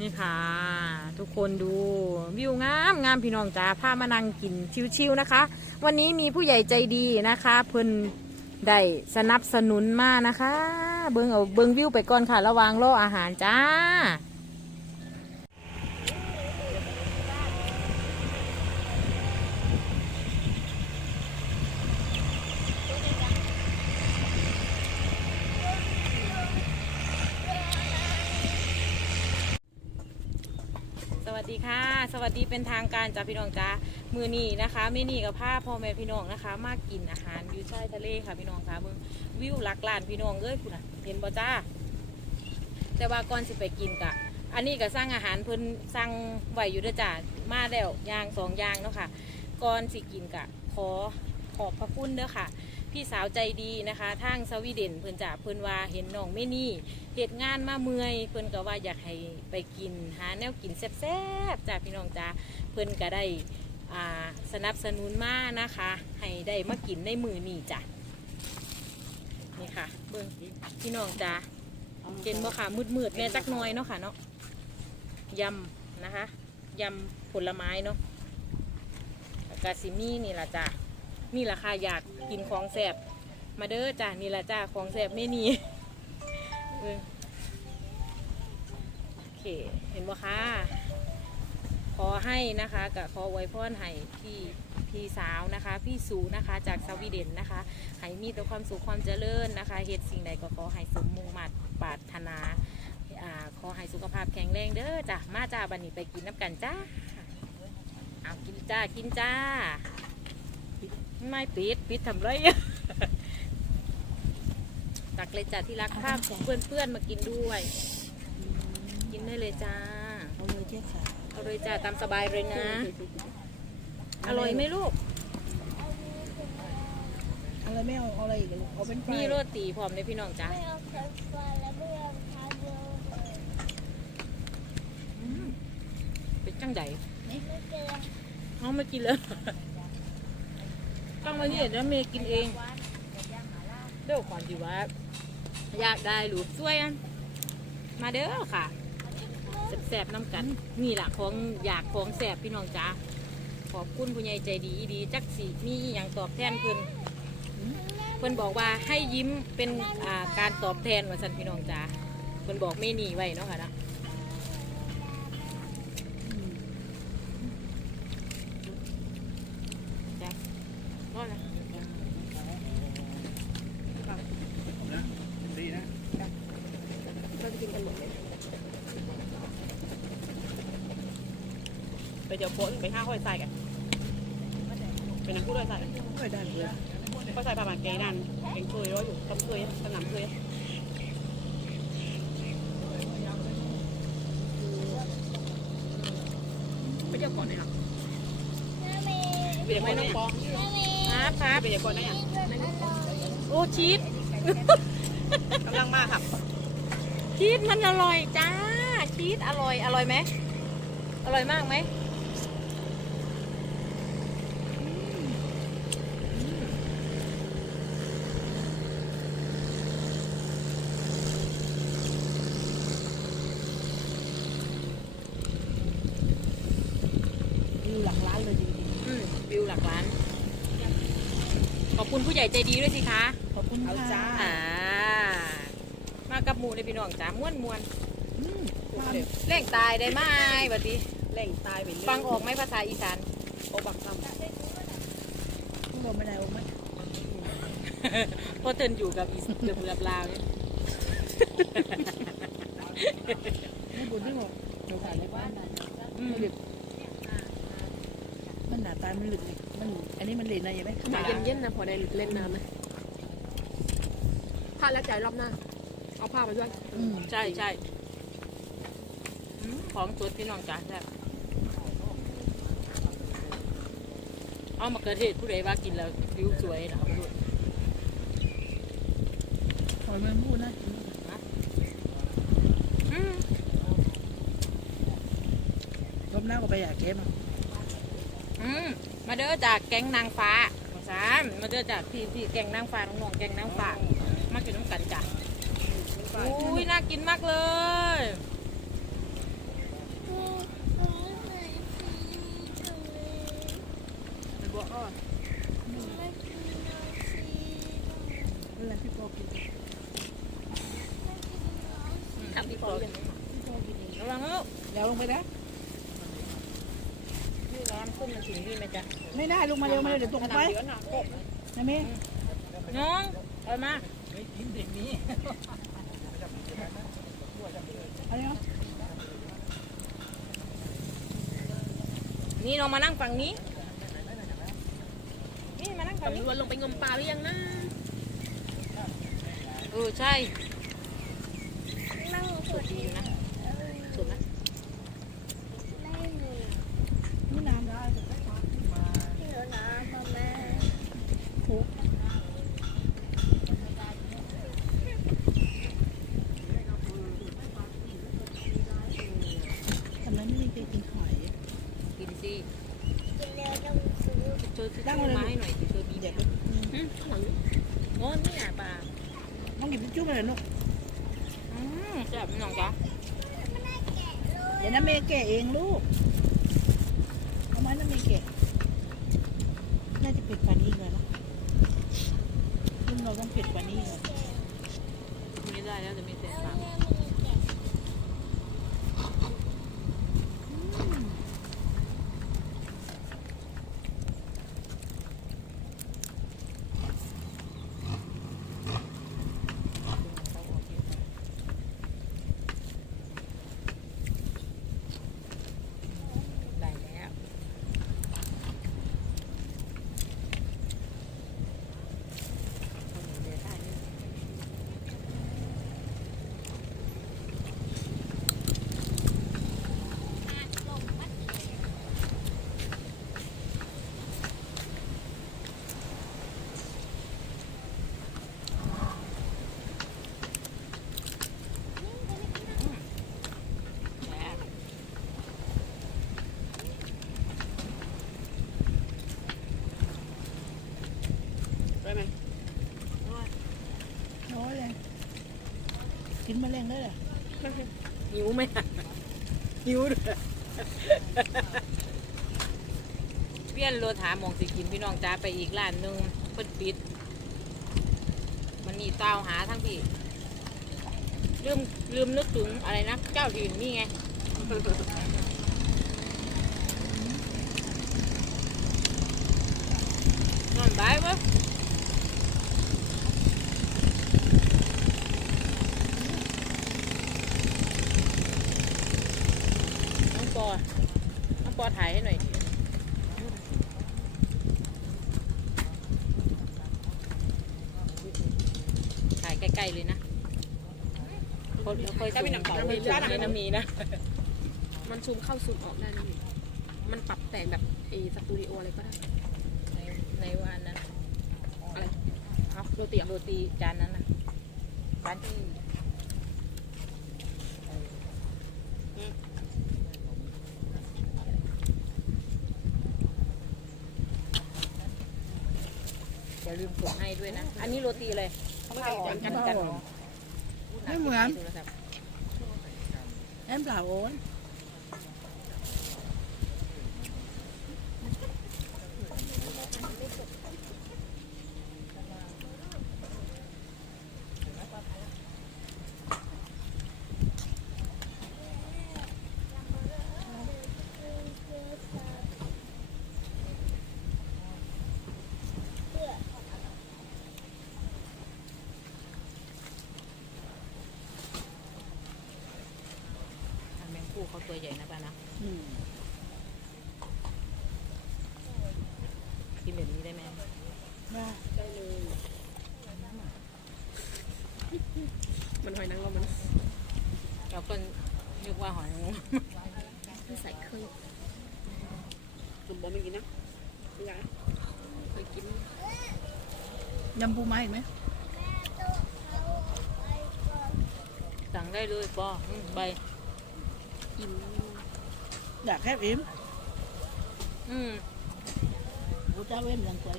นี่ค่ะ ทุกคนดูวิวงามงามพี่น้องจ้าพามานั่งกินชิวๆนะคะ วันนี้มีผู้ใหญ่ใจดีนะคะเพิ่นได้สนับสนุนมานะคะ เบิ้งเอาเบิ้งวิวไปก่อนค่ะ ระวางรออาหารจ้า ดีค่ะ สวัสดีเป็นทางการจ้าพี่น้องจ้ามือนี้นะคะเมนี่กับผ้าพ่อแม่พี่น้องนะคะ มากกินอาหารอยู่ชายทะเลค่ะพี่น้องค่ะมึงวิวหลักลานพี่น้องเอ้ยคุณนะเห็นบ่จ้า แต่ว่าก่อนสิไปกินกะอันนี้ก็สร้างอาหารเพิ่นสั่งไหวอยู่ด้อจ้ามาแล้วยางสองยางเนาะค่ะก่อนสิกินกะขอขอบพระคุณเด้อค่ะ พี่สาวใจดีนะคะทางสวีเดนเพิ่นจ่าเพิ่นว่าเห็นน้องเมนี่เหตุงานมาเมื่อย เพิ่นก็ว่าอยากให้ไปกินหาแนวกินแซ่บๆจ้าพี่น้องจ้าเพิ่นก็ได้สนับสนุนมานะคะ ให้ได้มากินในมือนี่จ้ะนี่ค่ะเบิ่งพี่น้องจ้าเห็นบ่ค่ะมืดๆแน่จักน้อยเนาะค่ะเนาะยำนะคะยำผลไม้เนาะกาซิมี่นี่ละจ้า นี่แหละค่ะอยากกินของแสบมาเด้อจ้านี่แหละจ้าของแสบไม่นีโอเคเห็นบ่คะขอให้นะคะกับขอไว้พรให้พี่พี่สาวนะคะ พี่สูนะคะจากสวีเดนนะคะให้มีแต่ความสุขความเจริญนะคะเหตุสิ่งใดก็ขอให้สมมุ่งมั่นปรารถนาอ่าขอให้สุขภาพแข็งแรงเด้อจ้ะมาจ้าบันนี้ไปกินน้ำกันจ้าเอากินจ้ากินจ้า ไม่ปิดปิดทำไร ตักเลยจ้าที่รักภาพเพื่อนเพื่อนๆมากินด้วย กินได้เลยจ้า เอาเลยเจ๊ค่ะเอาเลยจ้าตามสบายเลยนะ อร่อยไหมลูก เอาเลยไม่เอาเอาอะไรอีกลูกเอาเป็นไฟมีโรตีพร้อมเลยพี่น้องจ้าไม่เอาเกิดไฟแล้วไม่เอาทาเดียวอืมเป็นจังใดไม่เกินเอามากินเลย ต้องมาเนี่ยเดี๋ยวเมย์กินเองเดี๋ยวก่อนดีว่า อยากได้หรือช่วยอันมาเด้อค่ะแสบๆน้ำกันนี่แหละของอยากของแสบพี่น้องจ้าขอบคุณผู้ใหญ่ใจดีดีจักสีมีอย่างตอบแทนเพิ่นเพิ่นบอกว่าให้ยิ้มเป็นการตอบแทนว่าสันพี่น้องจ้าเพิ่นบอกไม่หนีไว้เนาะค่ะนะจ้าก็นะ ไป เดี๋ยวโป๊ะไปห้าห้อยใส่กันเป็นนักพูดด้วยใส่ไม่ได้เลยก็ใส่ประมาณเกยนั่นเองเคยร้อยอยู่ตำเคยสนามเคยไปเดี๋ยวก่อนนะครับแม่เมย์ไปเดี๋ยวก่อนนะปองแม่เมย์ครับครับไปเดี๋ยวก่อนนะโอ้ชีสกำลังมาครับชีสมันอร่อยจ้าชีสอร่อยอร่อยไหมอร่อยมากไหม อยู่หลังร้านเลยจริง อืมวิวหลักล้าน ขอบคุณผู้ให ญ่ใจดีด้วยสิคะๆขอบคุณเอาค่ะจ้าอ่ามากับหมูเลยพี่น้องจ้าม้วนม้วนอืมความเร่งตายได้ไหมบัดนี้เล่งตายไปฟังออกไหมภาษาอีสานโอ้บักซ้ำพวกเราไม่ได้เอาไหมเพราะเตินอยู่กับอีสเกือบกับลาวเนี่ยไม่บุญไม่บอกหนูขายในบ้านอืมไม่หลึกมันหนาตามันหลึกนี่มัน อันนี้มันเหลนนะยังไหมหมาเย็นๆนะพอได้เล่นน้ำไหมผ้าและใจรอบหน้า เอาผ้ามาด้วยอืมใช่ใช่อืมของสดพี่น้องจ้าแซ่บเอามะเขือเทศผู้ใดว่ากินแล้ววิวสวยนะเอามาดูหอยแมงพูดนะอืมรอบหน้าก็ไปอยากเก็บอะอืม มาเด้อจากแก๊งนางฟ้าสามมาเด้อจากพี่พี่แก๊งนางฟ้าน้องๆแก๊งนางฟ้ามากินน้ำกันจ้ะอุ้ยน่ากินมากเลยบัวอ้ออไรพี่ปอกินทำพี่ปอกินระวังลูกเดี๋ยวลงไปนะ มันถึงนี่ไหมจ๊ะไม่ได้ลงมาเร็วมาเร็วเดี๋ยวตกลงไปเดี๋ยวหนักกบนะเมย์น้องเอามาเอาเนาะนี่น้องมานั่งฝั่งนี้ นี่มานั่งฝั่งนี้ตำรวจลงไปงมปลาหรือยังนะเออใช่นั่งสวยดีอยู่นะสวยนะ ไม่หนู นี่น้ำได้ ที่หนูน้ำมาแม่ ทำไมไม่มีใครกินหอย กินสิ กินแล้วต้องซื้อ เจอที่ตั้งมาให้หน่อยสิเจอมีเด็เด็กกอืมข้างหลังโอ้นี่อะปลาต้องหยิบทิชชู่มาเลยลูกอืมแซ่บน้องจ๊ะเดี๋ยวน้าเมย์แกะเองลูกเอาไม้น้าเมย์แกะน่าจะเผ็ดกว่านี้เลยนะซึ่งเราต้องเผ็ดกว่านี้เลยไม่ได้แล้วจะมีเศษปลาได้แล้วเดี๋ยวได้นี่ แล้ว ได้ไหม น้อยเลย กินแมลงได้เหรอหิวไหมหิวด้วยเปลี่ยนรถหาหมองสิกินพี่น้องจ้าไปอีกร้านหนึงเพิ่นปิด มันนี่เต้าวหาทั้งพี่ลืมลืมนึกถึงอะไรนะ เจ้าถิ่นนี่ไง นอนบายปะน้องปอ น้ องปอถ่ายให้หน่อยถ่ายใกล้ๆเลยนะคนเดี๋ยวค่อยซูมค่อยซูมในน้ำมีนะ มันซูมเข้าซูมออกได้นะนี่มันปรับแต่งแบบเอสตูดิโออะไรก็ได้ ในในวันนั้นอะไรครับโรตีโรตีจานนั้นนะร้านที่ ลืมส่งให้ด้วยนะ อันนี้โรตีเลยไม่เอาออกกันกันไม่เหมือนโทรศัพท์ แอมเปล่าโอนอันแมง คู่เขาตัวใหญ่นะป้านะอืมกินแบบนี้ได้ไหมได้มันหอยนางรมมันเราก็นึกว่าหอยนางรมไม่ใส่เครื่องสมบูรณ์ไม่กินนะไม่อยากนะเคยกินยำปูม้าอีกไหมสั่งได้เลยปออืมใบ อิ่มอยากแคบอิ่มอืมกูจะเว้นยังสวย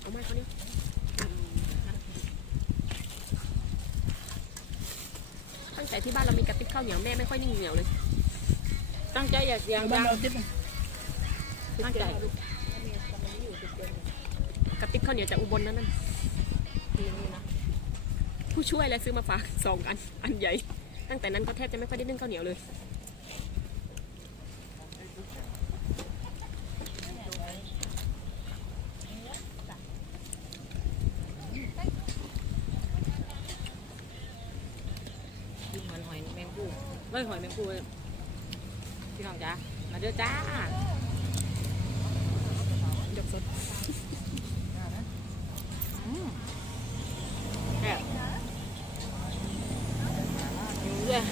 เอาไม้เขาเนี่ยตั้งแต่ที่บ้านเรามีกระติบข้าวเหนียวแม่ไม่ค่อยนิ่งเหนียวเลย ตั้งใจอย่าเสียงเดี๋ยวบ้าดันงเราติ๊บนึงตั้งใจกระติบข้าวเหนียวจากอุบลนั่นนั่นนี่นี่ ช่วยและซื้อมาฝากสองอัน อันใหญ่ ตั้งแต่นั้นก็แทบจะไม่ค่อยได้นึ่งข้าวเหนียวเลย กินเหมือนหอยแมงผู้เฮ้ยหอยแมงผู้เลยพี่น้องจ้ามาเด้อจ้า ยกสด แซ่บอยู่ด้วย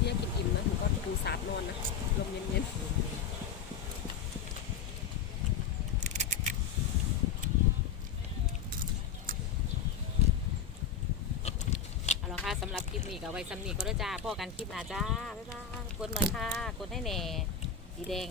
เรียกกินอิ่มนะหนูก็ปูสาดนอนนะลมเย็นๆ เอาละค่ะสำหรับคลิป นี่ก็ไว้สำนีก็ได้จ้าพ่อกันคลิปหน้าจ้าบ๊ายบายกดหน่อยค่ะกดให้แหน่สีแดง